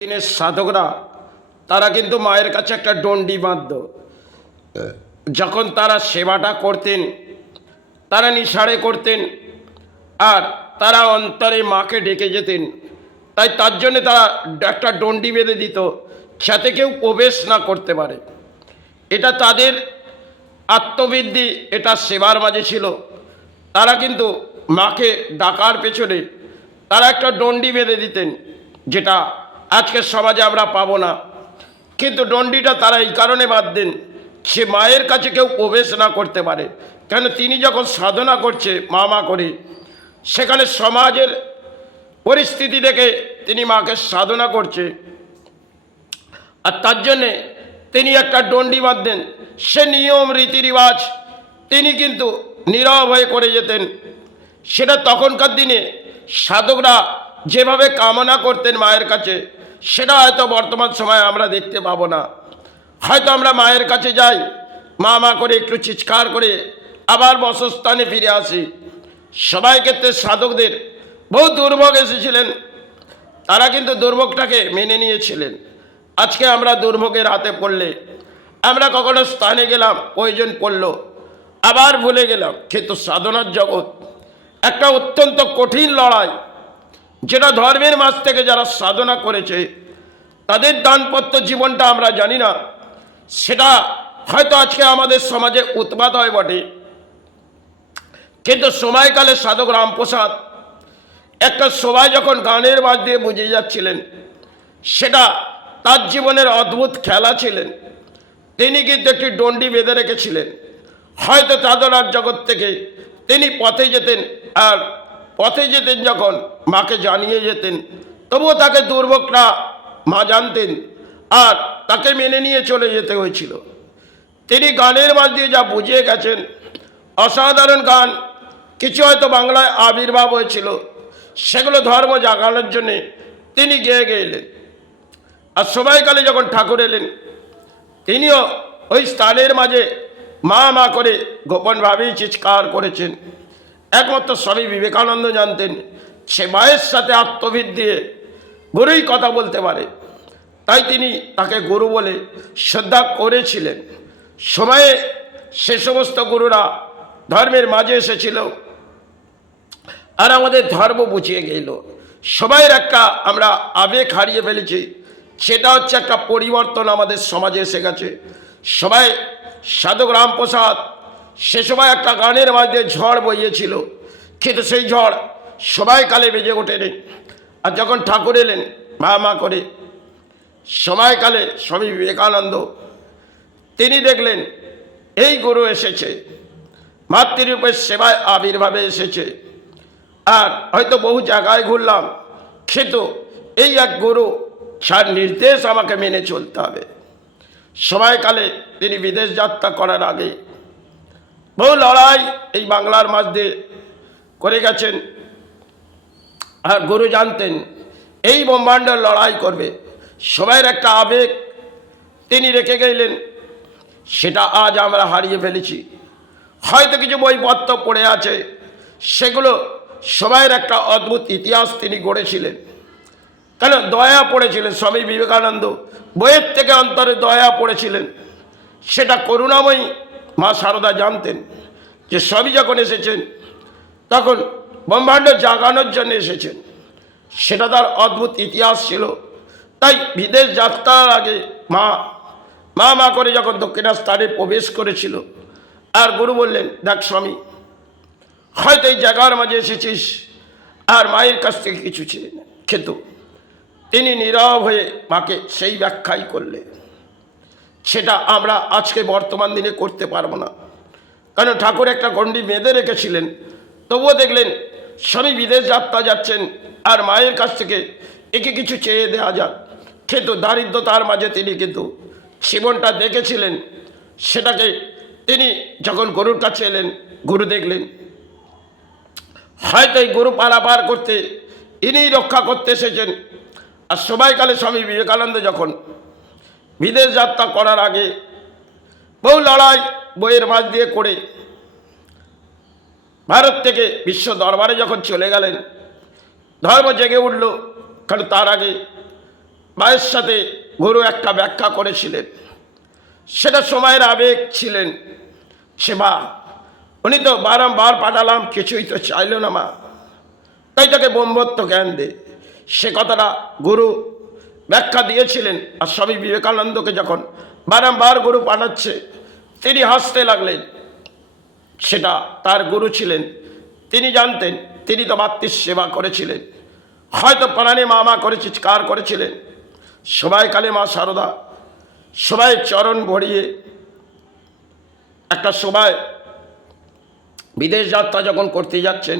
দিনের সাধকরা তারা কিন্তু মায়ের কাছে একটা ডন্ডি বাঁধত। যখন তারা সেবাটা করতেন, তারা নিঃসাড়ে করতেন, আর তারা অন্তরে মাকে ডেকে যেতেন। তাই তার জন্যে তারা একটা ডন্ডি বেঁধে দিত, যাতে কেউ প্রবেশ না করতে পারে। এটা তাদের আত্মবৃদ্ধি, এটা সেবার মাঝে ছিল। তারা কিন্তু মাকে ডাকার পেছনে তারা একটা ডন্ডি বেঁধে দিতেন, যেটা আজকের সমাজে আমরা পাবো না। কিন্তু ডন্ডিটা তারা এই কারণে বাঁধতেন, সে মায়ের কাছে কেউ প্রবেশ না করতে পারে। কেন, তিনি যখন সাধনা করছে মা করে, সেখানে সমাজের পরিস্থিতি দেখে তিনি মাকে সাধনা করছে, আর তার জন্যে তিনি একটা ডন্ডি বাঁধতেন। সে নিয়ম রীতিরিবাজ তিনি কিন্তু নীরব হয়ে করে যেতেন। সেটা তখনকার দিনে সাধকরা যেভাবে কামনা করতেন মায়ের কাছে, সেটা হয়তো বর্তমান সময়ে আমরা দেখতে পাবো না। হয়তো আমরা মায়ের কাছে যাই, মা করে একটু চিৎকার করে আবার বসস্থানে ফিরে আসি। সবাই ক্ষেত্রে সাধকদের বহু দুর্ভোগ এসেছিলেন, তারা কিন্তু দুর্ভোগটাকে মেনে নিয়েছিলেন। আজকে আমরা দুর্ভোগের হাতে পড়লে, আমরা কখনো স্থানে গেলাম, প্রয়োজন পড়ল, আবার ভুলে গেলাম। কিন্তু সাধনার জগৎ একটা অত্যন্ত কঠিন লড়াই, যেটা ধর্মের মাঝ থেকে যারা সাধনা করেছে তাদের দানপত্য জীবনটা আমরা জানি না। সেটা হয়তো আজকে আমাদের সমাজে উৎপাত হয় বটে, কিন্তু সময়কালে সাধক রামপ্রসাদ একটা সবাই যখন গানের মাঝ দিয়ে বুঝে যাচ্ছিলেন, সেটা তার জীবনের অদ্ভুত খেলা ছিলেন। তিনি কিন্তু একটি ডন্ডি বেঁধে রেখেছিলেন। হয়তো সাধনার জগৎ থেকে তিনি পথে যেতেন, আর পথে যেতেন যখন মাকে জানিয়ে যেতেন, তবুও তাকে দুর্ভোগটা মা জানতেন, আর তাকে মেনে নিয়ে চলে যেতে হয়েছিল। তিনি গানের মাঝ দিয়ে যা বুঝিয়ে গেছেন, অসাধারণ গান, কিছু হয়তো বাংলায় আবির্ভাব হয়েছিল, সেগুলো ধর্ম জাগানোর জন্যে তিনি গেয়ে গেলেন। আর সময়কালে যখন ঠাকুর এলেন, তিনিও ওই স্থানের মাঝে মা করে গোপনভাবেই চিৎকার করেছেন। একমাত্র স্বামী বিবেকানন্দ জানতেন, সে মায়ের সাথে আত্মভিদ দিয়ে গুরুই কথা বলতে পারে। তাই তিনি তাকে গুরু বলে শ্রদ্ধা করেছিলেন। সময়ে সে সমস্ত গুরুরা ধর্মের মাঝে এসেছিল, আর আমাদের ধর্ম বুঝিয়ে গেল। সবাইয়ের একটা আমরা আবেগ হারিয়ে ফেলেছি, সেটা হচ্ছে একটা পরিবর্তন আমাদের সমাজে এসে গেছে। সবাই সাধক রামপ্রসাদ সে সময় একটা গানের মাঝে ঝড় বইয়েছিল, কিন্তু সেই ঝড় সময়কালে বেজে ওঠেনি। আর যখন ঠাকুর এলেন মা করে, সময়কালে স্বামী বিবেকানন্দ তিনি দেখলেন এই গুরু এসেছে, মাতৃরূপের সেবায় আবির্ভাবে এসেছে। আর হয়তো বহু জায়গায় ঘুরলাম, কিন্তু এই এক গুরু, যার নির্দেশ আমাকে মেনে চলতে হবে। সময়কালে তিনি বিদেশ যাত্রা করার আগে বহু লড়াই এই বাংলার মাঝ দিয়ে করে গেছেন। আর গুরু জানতেন এই ব্রহ্মাণ্ড লড়াই করবে। সবাইয়ের একটা আবেগ তিনি রেখে গেলেন, সেটা আজ আমরা হারিয়ে ফেলেছি। হয়তো কিছু বইপত্র পড়ে আছে, সেগুলো সবাইয়ের একটা অদ্ভুত ইতিহাস তিনি গড়েছিলেন। কেন, দয়া পড়েছিলেন স্বামী বিবেকানন্দ, বইয়ের থেকে অন্তরে দয়া পড়েছিলেন। সেটা করুণাময়ী মা শারদা জানতেন যে সবই যখন এসেছেন, তখন ব্রহ্মাণ্ড জাগানোর জন্য এসেছেন। সেটা তার অদ্ভুত ইতিহাস ছিল। তাই বিদেশ যাত্রার আগে মা করে যখন দক্ষিণাস্থানে প্রবেশ করেছিল, আর গুরু বললেন, দেখ স্বামী, হয়তো এই জায়গার মাঝে এসেছিস আর মায়ের কাছ থেকে কিছু ছিলেন, কিন্তু তিনি নীরব হয়ে মাকে সেই ব্যাখ্যাই করলেন। সেটা আমরা আজকে বর্তমান দিনে করতে পারবো না, কারণ ঠাকুর একটা গণ্ডি বেঁধে রেখেছিলেন। তবুও দেখলেন স্বামী বিদেশ যাত্রা যাচ্ছেন, আর মায়ের কাছ থেকে একে কিছু চেয়ে দেওয়া যাক। কিন্তু দারিদ্রতার মাঝে তিনি কিন্তু জীবনটা দেখেছিলেন। সেটাকে তিনি যখন গুরুর কাছে এলেন, গুরু দেখলেন হয়তো এই গুরু পারাপার করতে ইনিই রক্ষা করতে এসেছেন। আর সময়কালে স্বামী বিবেকানন্দ যখন বিদেশ যাত্রা করার আগে বহু লড়াই বইয়ের মাঝ দিয়ে করে ভারত থেকে বিশ্ব দরবারে যখন চলে গেলেন, ধর্ম জেগে উঠল। কারণ তার আগে মায়ের সাথে গুরু একটা ব্যাখ্যা করেছিলেন, সেটা সময়ের আবেগ ছিলেন। সে মা, উনি তো বারংবার পাঠালাম, কিছুই তো চাইল না মা, তাই তাকে ব্রহ্মত্ব জ্ঞান দে। সে কথাটা গুরু ব্যাখ্যা দিয়েছিলেন। আর স্বামী বিবেকানন্দকে যখন বারংবার গুরু পাঠাচ্ছে, তিনি হাসতে লাগলেন। সেটা তার গুরু ছিলেন, তিনি জানতেন তিনি তো মাতৃ সেবা করেছিলেন, হয়তো প্রাণে মা করেছে, কার করেছিলেন। সবাই কালে মা সারদা, সবাই চরণ ভরিয়ে একটা সবাই বিদেশ যাত্রা যখন করতে যাচ্ছেন,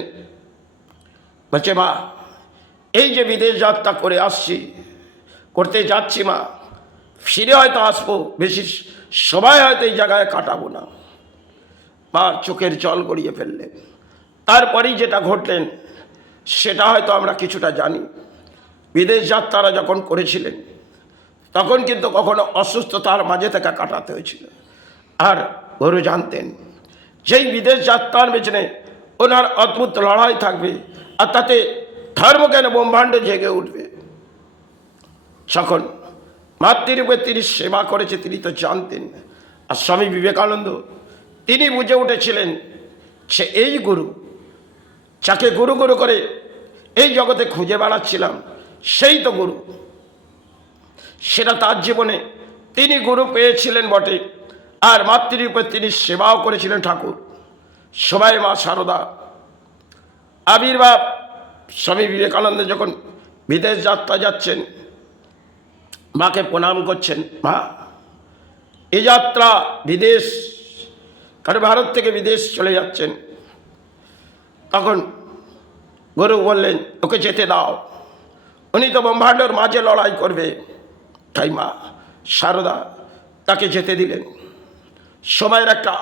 বলছে মা, এই যে বিদেশ যাত্রা করতে যাচ্ছি মা, ফিরে হয়তো আসবো, বেশি সবাই হয়তো এই জায়গায় কাটাবো না। মা চোখের জল গড়িয়ে ফেললেন। তারপরেই যেটা ঘটলেন সেটা হয়তো আমরা কিছুটা জানি। বিদেশ যাত্রারা যখন করেছিলেন তখন কিন্তু কখনো অসুস্থতার মাঝে থেকে কাটাতে হয়েছিল। আর গুরু জানতেন যেই বিদেশ যাত্রার পেছনে ওনার অদ্ভুত লড়াই থাকবে, আর তাতে ধর্মজ্ঞান ব্রহ্মাণ্ড জেগে উঠবে। যখন মাতৃরূপে তিনি সেবা করেছে তিনি তো জানতেন। আর স্বামী বিবেকানন্দ তিনি বুঝে উঠেছিলেন সে এই গুরু, যাকে গুরু গুরু করে এই জগতে খুঁজে বেড়াচ্ছিলাম, সেই তো গুরু। সেটা তার জীবনে তিনি গুরু পেয়েছিলেন বটে, আর মাতৃরূপে তিনি সেবাও করেছিলেন ঠাকুর। সবাই মা সারদা আবির্ভাব। স্বামী বিবেকানন্দ যখন বিদেশ যাত্রা যাচ্ছেন, মাকে প্রণাম করছেন। মা, এই যাত্রা বিদেশ, কারণ ভারত থেকে বিদেশ চলে যাচ্ছেন। তখন গুরু বললেন ওকে যেতে দাও, উনি তো ব্রহ্মাণ্ডের মাঝে লড়াই করবে। তাই মা সারদা তাকে যেতে দিলেন। সময়ের একটা